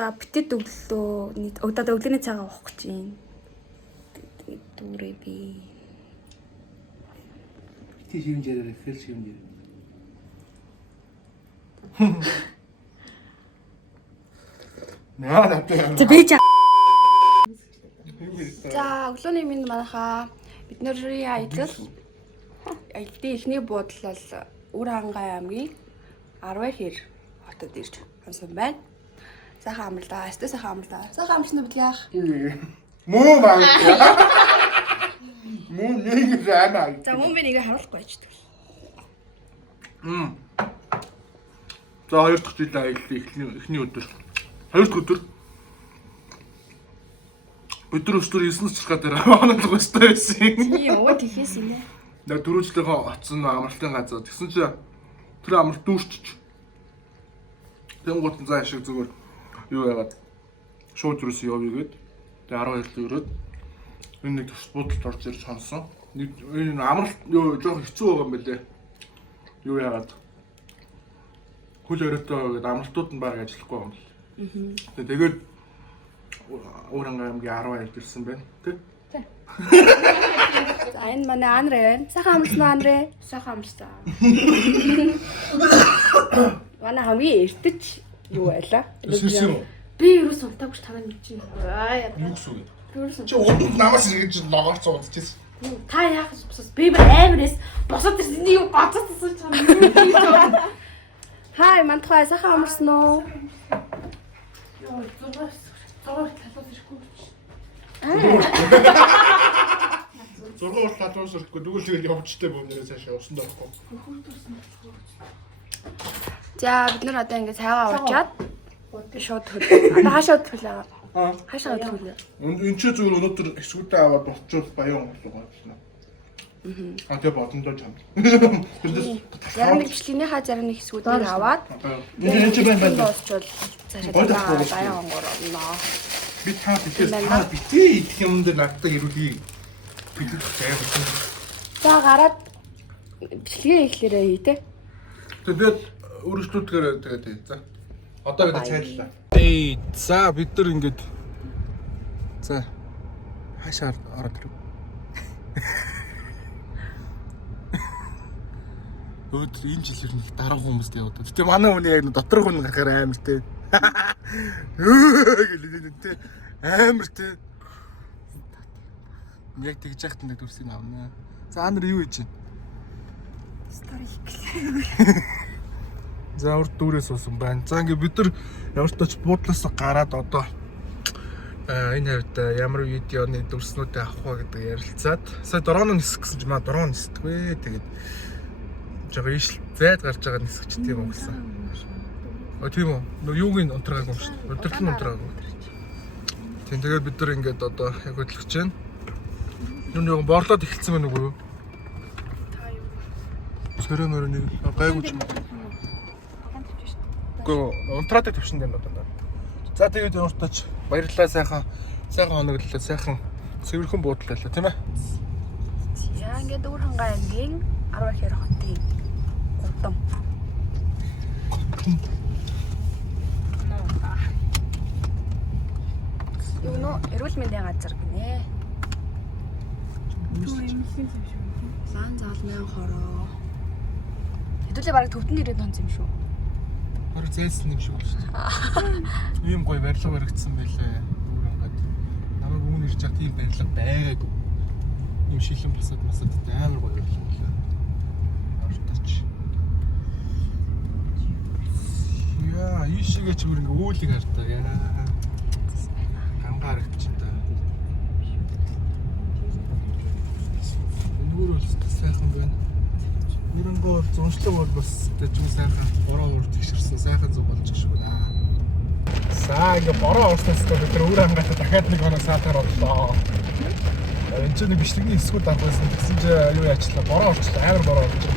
За битэд өглөө одоо өглөөний цагаа уух гэж байна. Дүүрээ би. Битээ шивнжээр ихэл шивнжээр. Наа надад. За бэж. За өглөөний минь манайхаа бид нарын аялал аяллаа эхний буудлал Үр Хангай аймгийн 10 хэр хотод ирж хонсон байна. Сайхан амарлаа, өстө сайхан амарлаа. Сайхан амарсан уу яах? Муу баг. Муу нэг зайнаа. За мөн би нэгийг харуулахгүй байж тээ. За хоёр дахь жилийн аяллаа эхний өдөр. Хоёр дахь өдөр. Өдөр өстөр 9-ц цэцгээ дээр онолох өстой байсан. Тийм ууг тийхээс инэ. Яг дөрөвжлийнхөө оцсон амралтын газар. Тэгсэн чинь тэр амралт дүүрчж. Тэнгуут заа шиг зүгээр юу яагаад шууд юус явъя гээд тэгээ 12 л өрөөд энэ нэг төс будалд орж ирж сонсон. Энэ амралт юу жоох хэцүү байгаа юм бэлээ. Юу яагаад хөл өрөөтэй гээд амралтууд нь баг ажиллахгүй юм л. Тэгээд Үр Хангай аймгийн 12 ирсэн байна. Тэ? За энэ манай Анрэ байна. Сайхан амарсан Анрэ. Сайхан амарсан. Манай хамгийн эртэж юу байлаа? Би юу сунтаагүй ш танаа нэг чинь. Аа яа. Юу гэсэн үг? Юу сон. Чи уунд намаас ингэж логоор цуудчихсэн. Та яах гэж босоод би амарс босоод ирсэн нэг бацаас тасалж байгаа юм. Хай мантхай сайхан амарсан уу? Йоо зургаас талууд ирэхгүй. Зургаар талуус ирэхгүй дүүл тэгээд явжтай бөөнөрөө цаашаа явсан дахгүй. За бид нар одоо ингэ цайгаа уучаад шууд хөл. Одоо хаашаа төлөө. Хаашаа төлөө. Энд чи зүгээр өнөөдөр эсгүүтээ аваад болчвол баян болоо гэсэн. Тэгээ бодондоо чам. Зарим нэг бичлэгнийхаа зарим нэг хэсгүүдийг аваад энэ чи байна. болчвол цаашаа баян онгор орно. Би та битээ идэх юм дээр надад ирүүлээ. Бидэх зайсан. За гараад бичлэгээ ихлээрээ хий те. Тэгээд өөрсдүүдгээр тэгээд за. Одоо бид цайллаа. За бид нар ингэж за хаашаа ороод ирв. Өөд энэ жилээр нэг дарга хүмүүст яваад. Гэтэ манай хүний яг дотор хүн гарахаар амар те. Гэлээ те. Амар те. Яг тэгж яхад нэг дүрсийг авна. За анар юу хийж байна? Стори хийх. За урд дүүрээс уусан байна. За ингээ бид нар ямар ч тач буудлаас гараад одоо энэ хавьд ямар видеоны дүрснүүдээ авах вэ гэдэг ярилцаад сая дрон нисэх гэсэн чи маа дрон нисдэгвэ. Тэгээд жоо ишл зайд гарч байгаа нисгч тийм үү гэсэн. Тийм үү. Нөө юугийн унтраагүй юм шүү дээ. Өдөрлөн унтраагүй. Тийм тэгээд бид нар ингээд одоо яг хөдлөж байна. Юу борлоод эхэлсэн байна уу юу? Та юу? Сөрөмөр нэг гайгүй ч юм. Гэхдээ унтраадаг төвшин дээр надад. За тэгээд өөртөөч баярлалаа сайхан хоноглолоо сайхан цэвэрхэн буудлаа тийм ээ. Яа ингээд Үр Хангай аймгийн 10 хэр хотын гудам. Юу нөө эрүүл мэндийн газар гинэ. Лан заалмын хороо. Хэдүүлээ бараг төвтөнд ирээд онц юм шүү. Бараг зайлсан юм шиг байна шүү дээ. Ийм гоё барилга баригдсан байлээ. Үр Хангайд. Намайг бүгд ирж чад ийм барилга байгаагүй. Ийм шилэн басад амар гоё барилга байлаа. Орточ. Яа, ийшээгээ ч бүр ингээ үүлийг хартаа яа. Гангаар өгч та. Нүрэл сайхан байна. Нэрнгөө зуншлаг бол бас тэжүү сайхан бороо урд тэгшэрсэн сайхан зүг болж шүү дээ. За ингээ бороо урснаас бид Үр Хангайд дахиад нэг оноо саатаар орлоо. Энд чинь бичлэгний эсгүүд авах байсан. Тэгсэн чинь юу яачлаа? Бороо орчлоо. Амар бороо орчлоо.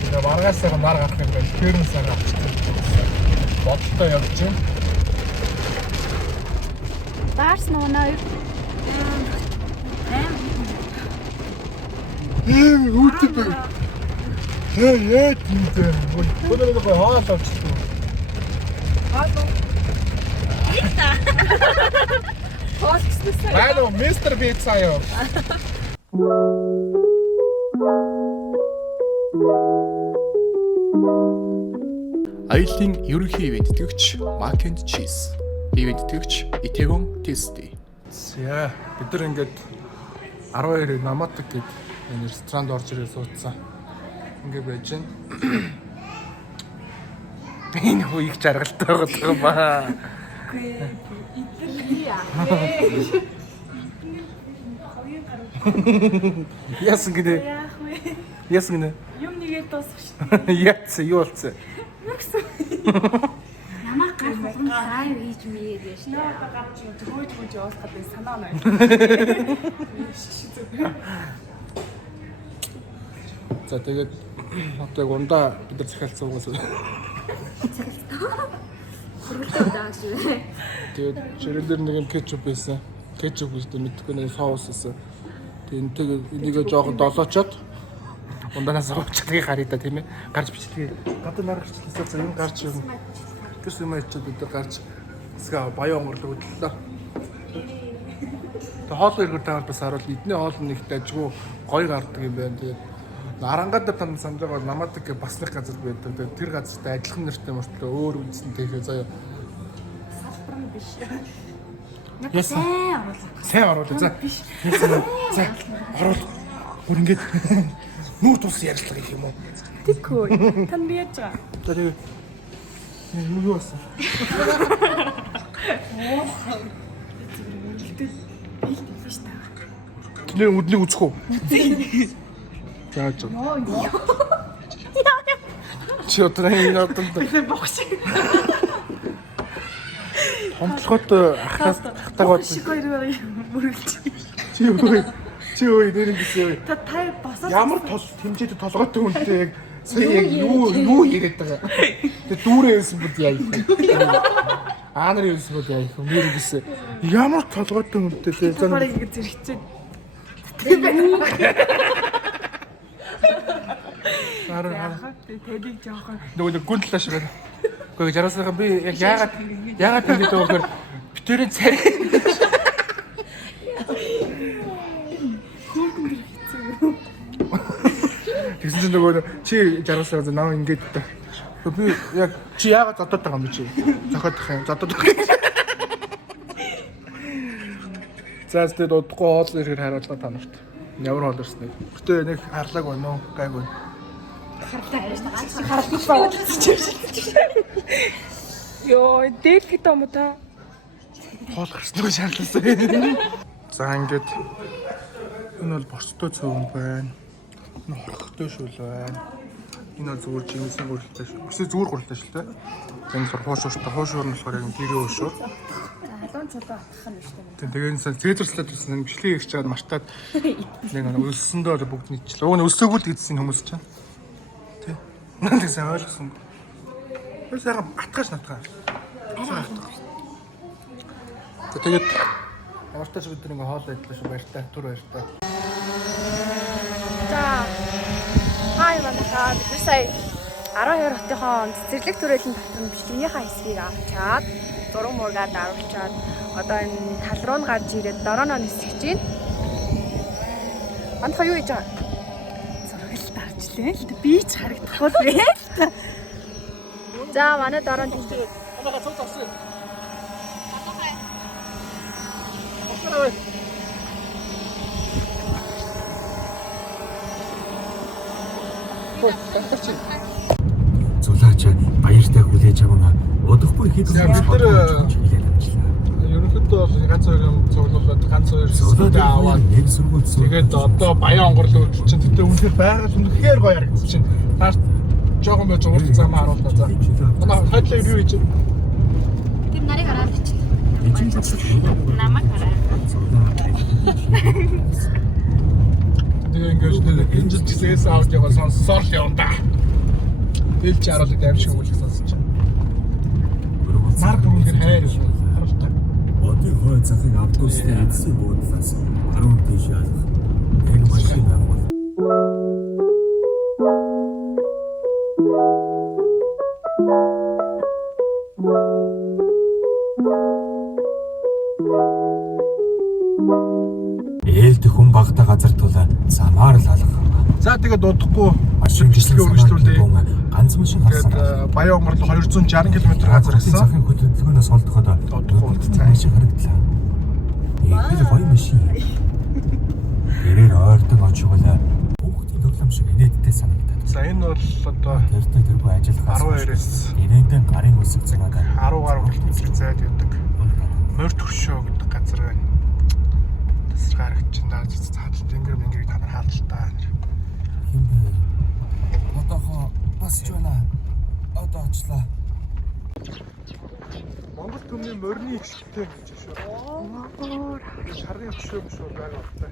Тэгээ маргаасаа нар гарах юм байна. Тэрэн сар авчихсан. Бодлоо явж байна. Баарс нөө Үүтэй байна. Яа тийм дээ. Өнөөдөр гоё хаалт авчихсан. Хаалт. Тоолчихсан. Байна уу, мистер Пицца юу? Аяллаа ерөнхий ивент тэтгэгч Mac and Cheese. Ивент тэтгэгч Itaewon Tasty. Яа, бид нар ингээд 12 наматаг гээд энэ ресторанд орж ирээ суудсан. Ингээ байж гэн. Энэ хүү их жаргалтай байгаа ба. Яасан гинэ? Яасан гинэ? Юм нэгээд дуусах шүү. Яатсан юу болцсон? Намаа гарах юм сайн хийж мэйгээд байж та. Одоо гарч төгөөж явуулах гэдэг санаа байна. За тэгээд одоо яг ундаа бид нар захиалсан угаас. Хөргөлтэй удаа шүү. Тэгээд жирэлэр нэг юм кетчуп байсан. Кетчуп гэдэг мэдхгүй нэг соус байсан. Тэгээд энийгээ жоохон долоочоод ундаанаас уучдаг харъя да тийм ээ. Гарч бичдэг. Гадаа нарагчлалсаа юм гарч юм. Тэс юм ачаад өдөө гарч хэсгээ баян онгорлог хөдлөлөө. Тэгээд хоол иргэр тавал бас харуул эдний хоол нэг дажгүй гоё гардаг юм байна. Тэгээд Арангаад там санаж байгаа намаадаг бас нэг газар байдаг. Тэгээд тэр газартай адилхан нэртэй мөртлөө өөр үндэсний тэхээ заяа. Салбар нь биш. Яасан? Сайн оруулах. Сайн оруулаа. За. За. Оруул. Гүр ингээд нүүр тус ярьцлага гэх юм уу? Тэггүй. Тань би яаж байгаа? За тэгээ. Юу яасан? Тэний өднийг үзэх үү? За. Чи одоо энэ одоо Богш. хомдлоготой ахтаг бод. Шиг хоёр мөрөлж. Чи өө нэр ингэсэн. Та босоо. Ямар тос хэмжээтэй толгойтой хүнтэй яг сая яг юу яриад байгаа. Тэгээ дүүрээ юмсан бүд яа их. Аанар юмсан бүд яа их. Нэр ингэсэн. Ямар толгойтой хүнтэй тэгээ зан. Барыг ингэ зэрэгцээ. Хараа. Тэдийг жоохон Нөгөө гүн талаа шиг байна. Гэхдээ жараасаа би яг яагаад ингэж байгаа вэ? Битэрийн царай. Тэгсэн чинь нөгөө чи жараасаа наа ингэж та. Би яг чи яагаад зодоод байгаа юм бэ чи? Зохиодох юм. Зодоод байгаа. За тэгээд удахгүй хоол ирэхээр хариулгаа та нарт. Ямар хоол ирсэн бэ? Гэтэ нэг харлаг байна уу? Гайгүй. ёо дээлх гэдэг юм уу та? Хоол гарсан уу шаарласан. За ингээд энэ бол борцтой цөөн байна. Энэ хорхтой шүүл байна. Энэ бол зүгээр жимсэн гурилтай шүү. Эсвэл зүгээр гурилтай шүү дээ. Энэ хуушууртай. Хуушуур нь болохоор яг гэрээ хуушуур. Халуун чулуу атгах нь шүү дээ. Тэгээд энэ цэзэрлээд байсан мөчлөгийг ирж чаад мартаад нэг өлсөндөө бүгд нийтчлээ. Уг нь өлсөөгүй л гэдсэн хүмүүс чинь. Тэ. Надад сайн ойлгосон. Тэр сайхан атгаач натгаа. Тэгээд ямартаач бид нэг хоол идлээ шүү баяртай түр баяртай. За. Хай манайхаа бид сая 12 хотынхон цэцэрлэг төрөлийн дотор нь бичлэгийнхаа хэсгийг авчаад зураг мургаад аруулчаад одоо энэ тал руу нь гарч ирээд дорооно нисгэж байна. Манайхаа юу хийж байгаа? Зураг л даржлээ л дээ. Би ч харагдахгүй л бэ. За манай дорооно тийгээ. Амага цог тавсан. Зулаачаа баяртай хүлээж аваа удахгүй хэд ерөнхийдөө бол ганц хоёр цуглуулад ганц хоёр сүлдээ аваад нэг сургууль тэгээд одоо баян онгорлог чинь тэгтээ үнэхээр байгаль үнэхээр гоё харагдаж чинь. Таар жоохон байж урт зам харууллаа за. Манай хайдлыг юу хийж? Тэр нарыг хараад ичээ. Намайг хараа. Тэгээ ингэж нэг энэ жигсээс аудиогоо сонсоор л явна да. Бэлж харуулдаг аим шиг үйл сонсож байна. Нар бүрээр хайр шүү. Харуултаа. Одын хой цагийн автобусны эцсийн буудлаас 10 тийш ялах. Яг машин авах. ээлдэх хүн багтаа газар тулаа замаар л алах. За тэгээд удахгүй Машин бичлэгээ үргэлжлүүлээ. ганц машин харсан. Тэгээд Баян өнгөрл 260 км газар Газрын гэсэн. захын хөдөлгөөнөөс олдоход Удахгүй цааш харагдлаа. Энэ гоё машин. Тэрээр ойртон очивол бүгдийн тоглоом шиг инээдтэй санагдаад. За энэ бол одоо Тэртэй тэргүй ажиллахаас 12-оос инээдэн гарын үсэг цанаагаад 10 гаруй хүртэл зайд явдаг. Морь төршөө гэдэг газар байна. Тасраг харагчин даа цаадал тэнгэр мэнгэрийг та нар хаалт та. хин бэ? Одоохоо басж байна. Одоо очлаа. Монгол төмний морины ихтэй гэж шүү. Шарын хөшөө шүү байгаа багтай.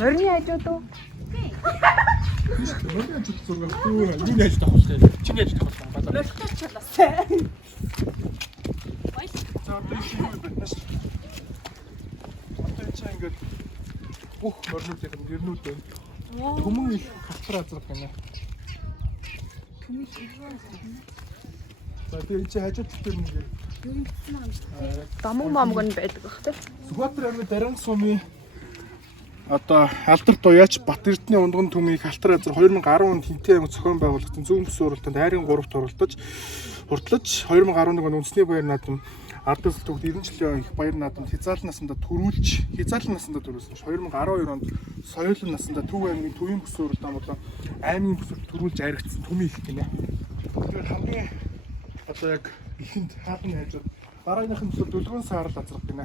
Морины хажууд уу? Морины ажил зураг юу нэг ажил тавуулсан. Чиний ажил тавуулсан базар. Морьтой чалаасай. За одоо их юм байна шүү. Одоо чи ингээд бүх морнуудын нэрнүүд байна. Төмөн их халтар азрах гэнэ. За тэгээ чи хажууд дээр нэг Домог момог нь байдаг бах тий. Сүхбаатар аймаг Даран сумын одоо алдар туяач Бат Эрдэнэ ундган төмийг халтар азар 2010 онд Хинтээ аймаг зохион байгуулагдсан зүүн бүс уралдаанд айрын 3-т хурдлаж 2011 онд үндэсний баяр наадам Ардас төгт 90 жилийн их баяр наадамд хязгаарлан насандаа төрүүлсэн шүү. 2012 онд соёлын насандаа Төв аймгийн төвийн бүс уралдаан болон аймгийн бүсэд төрүүлж айрагдсан төмий их гинэ. Тэгэхээр хамгийн одоо яг ихэнд хаалганы хажууд дараагийнх нь Дөлгөн саарл азрах гинэ.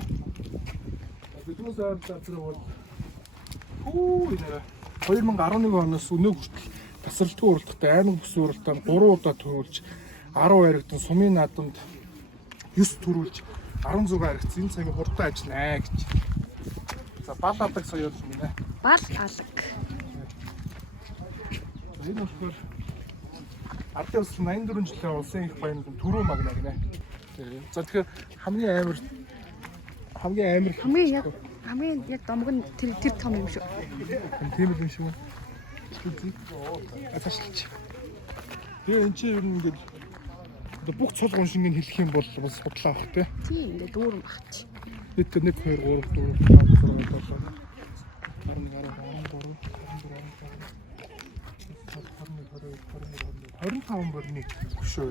Дөлгөн саарл азрах бол 2011 оноос өнөө хүртэл тасралтгүй уралдахдаа аймаг бүс уралдаанд 3 удаа төрүүлж 10 айрагдан сумын наадамд 9 төрүүлж 16 айрагц энэ цагийн хурдан ажиллана гэж. За бал алдаг соёл гинэ. Бал алаг. Энэ болохоор ардын улс 84 жилийн улсын их баян төрөө магна гинэ. За тэгэхээр хамгийн Яг домог нь тэр том юм шүү. тийм л юм шиг үү? Аташлаач. Тэгээ энэ чинь ер нь ингээд бүх цол гоншингийг хэлэх юм бол бас судлаа авах тий. Тийм ингээд дүүрэн багч. Бид 1 2 3 4 5 6 7 25 борны хөшөө.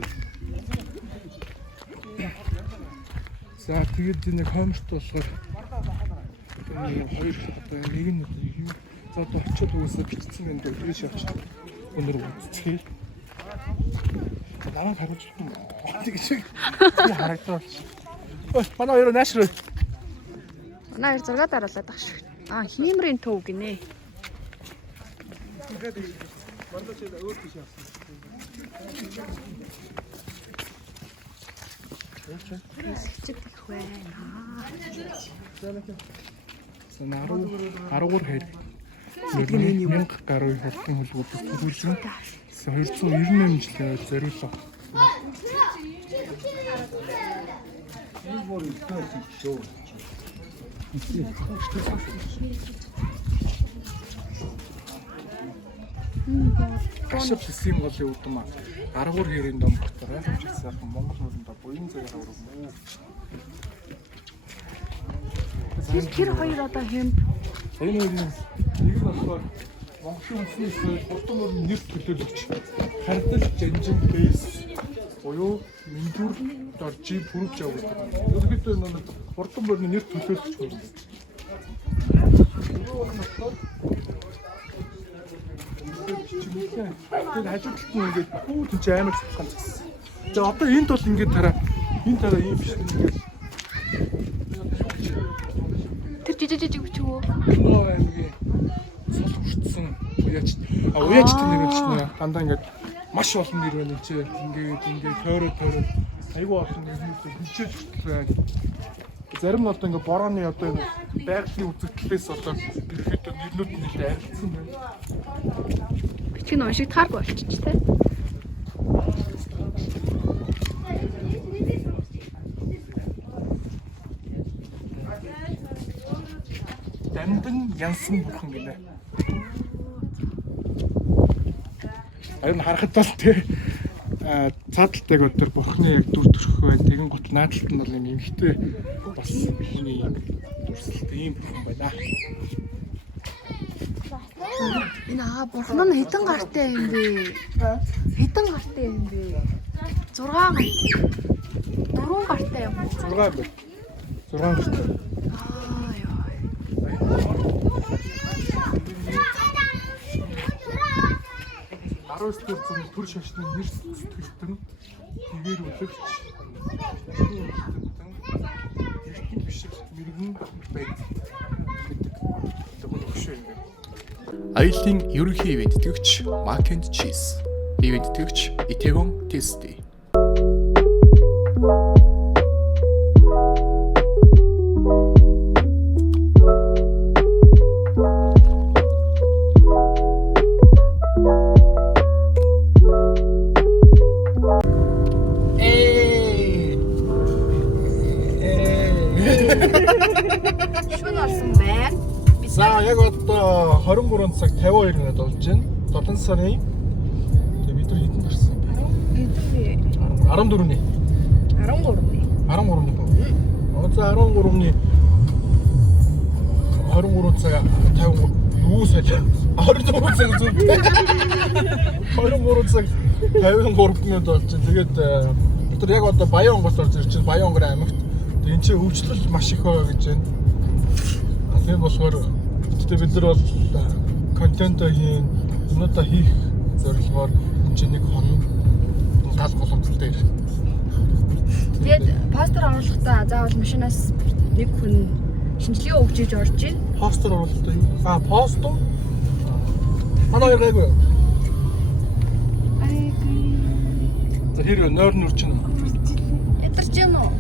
За тэгээд нэг хомрт болохоор хоёр одоо нэг нь юу за одоо очиод үгүйсээ бичсэн энэ дөрвиш явчих. Өнөр үзчихээ. Намайг харуулж юм. Тэгэж харагдаад. Ой, манай хоёр наашруу. Манай хоёр зураг дараалаад ах шүү. Хиймрийн төв гинэ. Хэсэгчд их байна. Санааруу 13 хэрэг. Нэг 1000 гаруй хурдан хөлбөмбөг төрүүлсэн. 298 жилээр зориулсан. Гашив хэсгийн голын үдэм 13 хэрийн дом дотор хамжигдсан Монгол мөрөнд буян цагаар аврах муу. Тэр хоёр одоо хэм Энэ нэг нь болохоор Монголын үндэсний соёл хурдан мөрөнд нэр төлөөлөгч хардал жанжин бэйс буюу мэндүр доржи бүрвж явуулдаг. Ерөнхийдөө энэ хурдан мөрөнд нэр төлөөлөгч байна. Тэгээд хажуудалд нь ингээд бүх тийм амар цэцхэн цэцсэн. За одоо энд бол ингээд тараа ийм биш ингээд тэр жижиг бичвөө. нөө аймгийн цол хүртсэн уяач нэр гэж нэ дандаа ингээд маш олон нэр байна чи ингээд тойроо айгүй олон нэрнүүд хичээж хүртэл байна. Зарим нь одоо ингээд борооны одоо энэ байгалийн үзэгдлээс одоо ерөөхдөө нэрнүүд нь нэлээд арилсан байна. Бичиг нь уншигд хааргүй болчих ч тийм. Дамдан янсан бурхан гинэ. Харин харахад бол тий цааталтайг өдөр бурхны яг дүр төрх байна. Тэгэн гут наадталт нь бол юм эмхтэй бас хүний дүрслэлт ийм бурхан байна. Энэ бурхан нь хэдэн гартай юм бэ? Хэдэн гартай юм бэ? 6 гартай. 4 гартай юм уу? 6 байна. 6 гартай. Яа. 19 дэх зууны төр шашны нэр сэтгэлтэн тэгээр үлэгч эртний бишиг мэрэгэн байд гэдэг өгшөө юм. Аяллаа ерөнхий ивент тэтгэгч Mac and Cheese. Ивент тэтгэгч Itaewon Tasty. Шүн орсон байна. За яг одоо 23 цаг 52 минут болж байна. 7 сарын тэгээ бид нар хэдэн гарсан? 14-ний. 13-ний. 13-ний. За 13-ний 23 цаг 50 юу сайла 24 цаг зүгтэй 23 цаг 53 минут болж байна. Тэгээд бид нар яг одоо Баян онгоц орж ирж байна. Баян онгор аймагт. Тэгээд энэ чинь хөгжлөл маш их байгаа гэж байна. Тийм болохоор бид нар бол контент хийн, юмудаа хийх зорилгоор энэ чинь нэг хон тал боломжтой юм. Тэгээд постэр оруулахдаа заавал машинаас нэг хүн шинжилгээ өгч иж орж ийн. Постэр оруулахдаа юу? Пост уу? Манай яраагүй. За хэрэг нойр нүр чинь. Ядарч юм уу?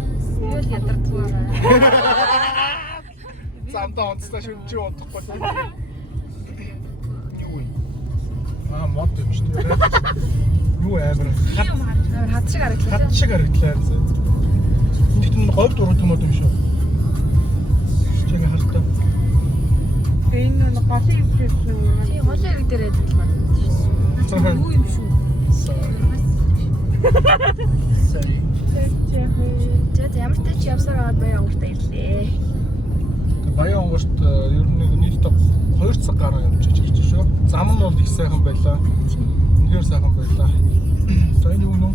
Юу л ядардгаараа. Замдаа онцлоо шүмжи удахгүй. Юу вэ? Мод юм шүү дээ. Юу амар Хад шиг харагдлаа. хат шиг харагдлаа. Энд нь говь дурууд юм юм шүү. Чигээ хартаа. Энэ нэг голын ивдээс Тийм голын ивэг дээр адил байна. Юу юм шүү? Sorry. Тэгээд ямар ч тач явсаар аваад Баян онгортой ирлээ. Баян онгорт ер нь нийтдээ 2 цаг гаруй явж ирж шүү. Зам нь бол их сайхан байлаа. Үнэхээр сайхан байлаа. За энэ юу нөө?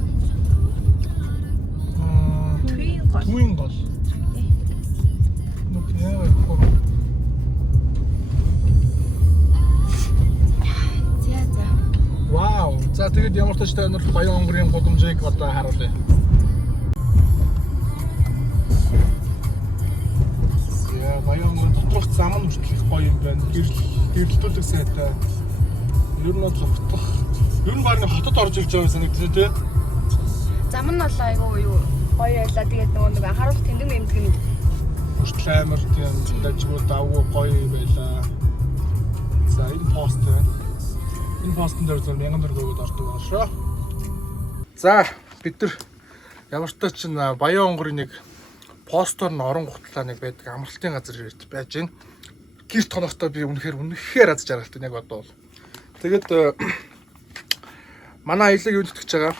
Түүний гол. Нүг яа яах вэ? За. Вау. За тэгээд ямар ч тач та нар Баян онгорын гудамжийг одоо харуулъя. Баян онгорын доторх зам нь хүртэл их гоё юм байна. Гэрэлтүүлэг сайтай. Ер нь зогтох. Ер нь баг хотод орж ирж байгаа санагдсан тий. Зам нь бол айгүй юу гоё байлаа. Тэгээд нөгөө нэг анхааруулт тэмдэг юмдэг Хүртэл амар тийм дажгүй давгүй гоё байлаа. За энэ пост байна. Энэ постн дээр зөв 1000 төгрөг өгöd ордог байна шүү. За бид нар ямар ч тач Баян онгорын нэг постор нь орон гутлаа нэг байдаг амралтын газар ирээд байж байна. Гэрт тонохдоо би үнэхээр аз жаргалтай яг одоо бол. Тэгээд манай аялыг юу нэгтгэж байгаа.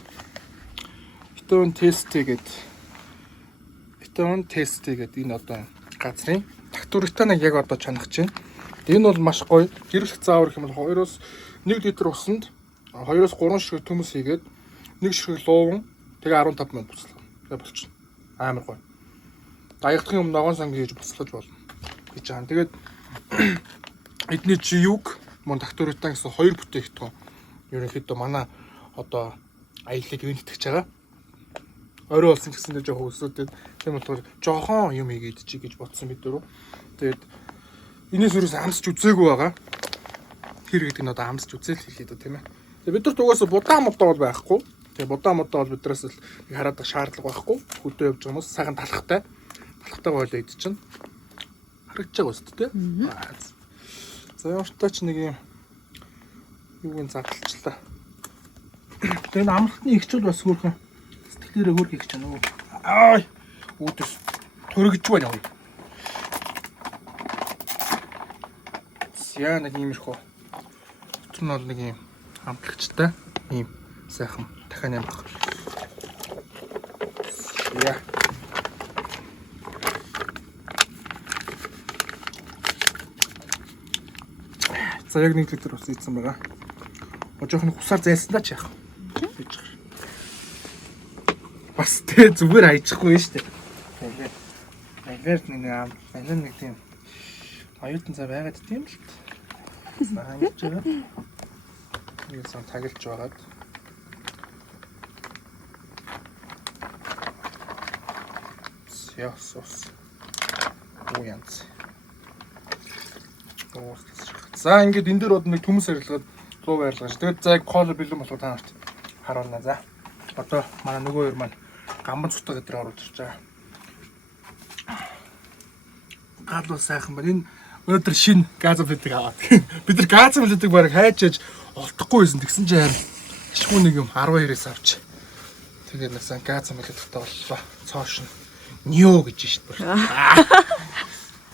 Itaewon Tasty гэдэг энэ одоо газрын тактуританыг яг одоо чанахж байна. Энэ бол маш гоё. Гэрэлх заавар гэх юм бол 2-оос 1 литр усанд 2-оос 3 ширхэг төмөс хийгээд 1 ширхэг луун тэгээ 15 минут буцлаа. Тэгээ болчихно. Амар гоё. Даягдахын өмнө ногоон сан хийж буцлаж болно гэж байгаа. Тэгээд эдний чи юг мөн тактуритан гэсэн 2 бүтээгдэхүүн ерөнхийдөө манай одоо аялыг ивэнтгэж байгаа. Орой болсон гэсэндээ жоохон өсөөд тийм болохоор жоохон юм хийгээд чи гэж бодсон бид дөрөв. Тэгээд энэс өрөөс амсч үзээгүй байгаа. Тэр гэдэг нь одоо амсч үзээл хэлээд үү тийм ээ. Тэгээд бид нарт угаасаа будаа модоо бол байхгүй. Тэгээд будаа модоо бол биднээс л хараад шаардлага байхгүй. Хөдөө явж байгаа хүмүүс сайхан талхтай. Талхтай бойлоо идэж чинь. Харагдаж байгаа үст тийм. За ямартай ч нэг юм юуг задлчлаа. Тэгээд амралтны ихчүүд бас хөөрхөн сэтгэлээрээ хөөрх их ч байна уу. Ай. Үүдээс төрөгж байна уу. Яа нэг иймэрхүү. Тэр нь бол нэг юм амтлагчтай ийм сайхан дахин юм баг. Яа. За яг 1 литр ус ийдсэн байгаа. Жоохны хусаар зайсан даа ч яах. Бас тэ зүгээр хайчихгүй шүү дээ. Тэгээд нэг тийм оюутан цай байгаад тийм л. Саамж байгаа. Нэг сан тагилж байгаад. Ясус. Уянц. За ингээд энэ дээр бод нэг төмөс арилгаад 100 байрлаж. Тэгээд за яг кол бэлэн болохоо та нарт харуулна. За. Одоо манай нөгөө хоёр маань гамбан цутга гэдэг оруулж ирж байгаа. Гадуу сайхан байна. Энэ өнөөдөр шинэ газ плитиг аваад. Бид нар газ плитиг бараг хайчээж олдохгүй байсан. Тэгсэн чинь харин ашгүй нэг юм 12-ээс авч. Тэгээд нэгсэн газ плитигтэй боллоо. Цоош нь Нио гэж шүү дээ.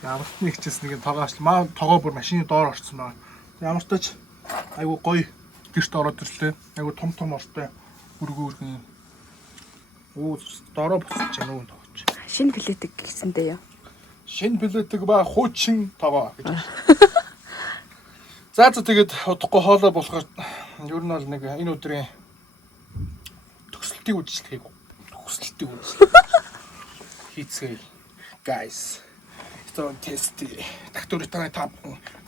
Ямар ч нэг чис нэг тогооч. Маа тогоо бүр машины доор орсон байна. Ямар ч тач айгу гоё гэрт ороод ирлээ. Айгу том ортой. Үргүүргэн. Оо дороо буцаж байна уу тогооч. Шинэ плетик гэсэндээ юу? Шинэ плетик ба хуучин тогоо гэж. За тэгээд удахгүй хоолой болохоор ер нь бол нэг энэ өдрийн төгсөлтийг үжилт хийцгээе. Guys. Don't test. Докторитаа тав.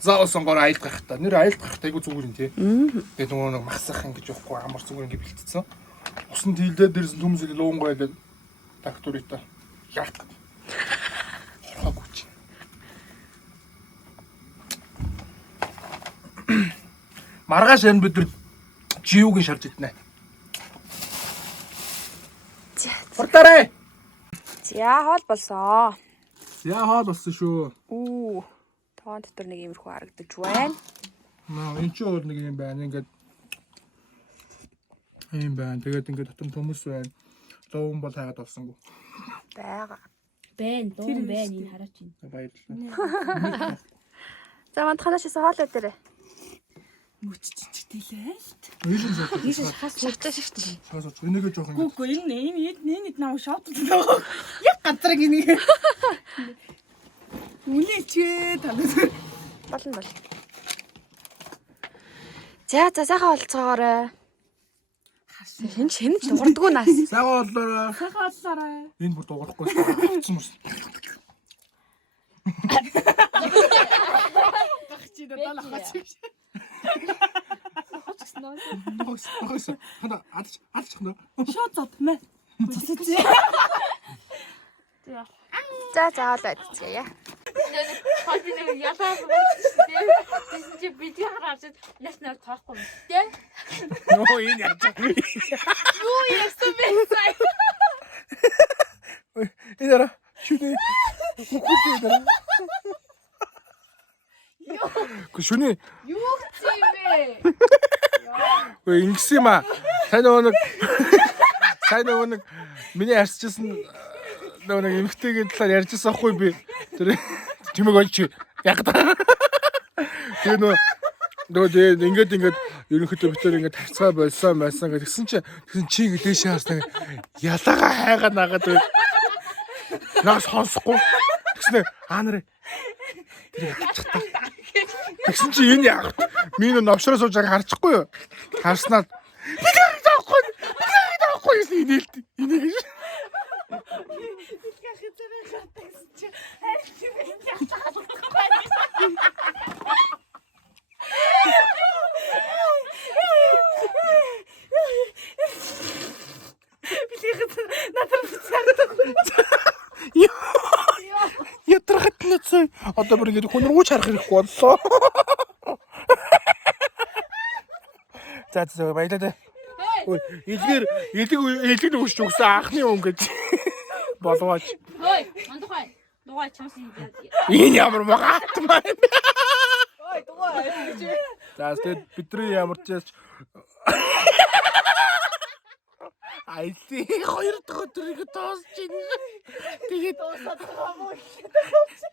Заавал сонгоор аялд гарах та. Нэр аялд гарах та айгу зүгээр юм тий. Тэгээд нөгөө нэг махсах ингэж явахгүй амар зүгээр ингэ бэлтцсэн. Усан дийлдээ дээрсэн төмсөг луунгай гэдэг докторитаа яах вэ? Хагууч. Маргааш энэ бид нар жиугийн шарж иднэ. Хурдаарай. За хоол болсоо. Яа хоол болсон шүү. Үу. Тоон дотор нэг иймэрхүү харагдаж байна. Энэ ч өөр нэг юм байна. Ингээд ийм байна. Тэгээд ингээд дотор төмөс байна. Луун бол хайгаад олсонгүй. Бага. Бэн дуун бэн энэ хараач юм. Баярлалаа. За манд ханаас хоол өдөрөө. Мөччихтэй л шүү. Ийшин зөө. Ийш хас шигтэй. Хасаач энийгээ жоох ингэ. Гүг энэ намайг шотлоо. Яг газар гинэ. Үнэчээ танаа. Болно. За сайхан олцоогоорой. Хин шинэ дуурдггүй нас. Сайхан боллоо. Сайхан оллоорой. Энэ бүр дуурахгүй болсон юм. Багчи даа хаач. Ногоос. Хана алж хана. Шоцод мэ. За хоол идчихье. Хол би нэг ялаа тийм чи бид хараад яснаар тоохгүй юм тий. Нөө энэ яаж. Юу яасан бэ сая. Энэ ара шүний. Хүүхдээ. Шүний. Юу гэсэн бэ? Ой ингэс юм аа. Сайн нэг миний харсчихсан нэг эмхтэйгийн талаар ярьжсэн аахгүй би. Тэр тэмэг олж яг та. Тэгээ нөгөө ингээд ерөнхийдөө битэр ингээд тавцгаа болсон гэсэн чи ингээд дэшээ харснаа ялаага хайгаа нагаад байв. Наас сонсохгүй. Тэгснэ аанараа. Тэгсэн чи энэ яг минь новшроо сууж байгааг харчихгүй юу? Харснаад таахгүй инээлт энийг ятрахт нэцээ одоо бүр ингэ хүн рүү харах хэрэггүй боллоо. За баялаа. Ой, илэг нөгөөч өгсөн анхны хүн гэж болооч. Ой, мандухай. Дугай чамс юм. Энэ ямар магаат маа. Ой, дугай. За тэгээд бидний ямар ч яаж айси хоёр дахь өдрийг тоосч ин. Тэгээд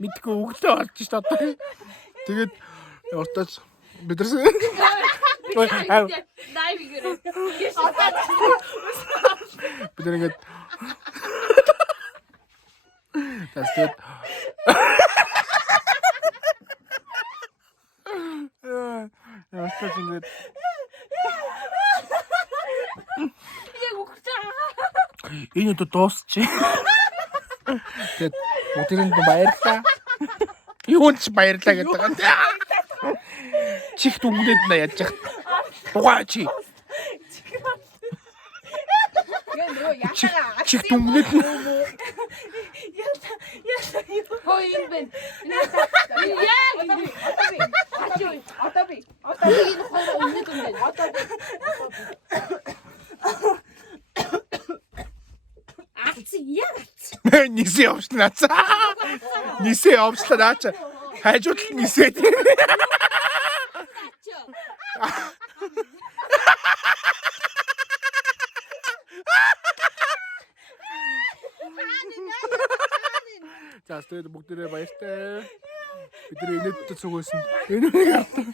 мэдгүй өглөө олж ш одоо. Тэгээд уртаж бид нар Дайвигэр. бид нар ингээд Тэгээд ястаж ингэж Яг өгч байгаа. энэ одоо дуусчих. Тэгээд бүгдийн баярлаа. Юунд ч баярлаа гэдэг юм. Чих дүнгээд на яаж яах. Дугаа чи. Чих дүнгээд. Хоо юм бэ? Яг одоо би энэ хоёр өмнөд юм байна. Одоо би яг Нисе явуулна. Нисе явуулна наач. Хажууд нь нисээд. За тэгээд бүгдээрээ баяртай. Бидний инээдтэй цугойсон. Энэ нэг артаа.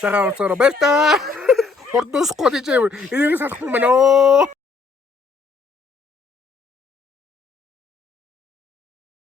Сараа баяртай. Хурдус коди энийг салах юм байна оо.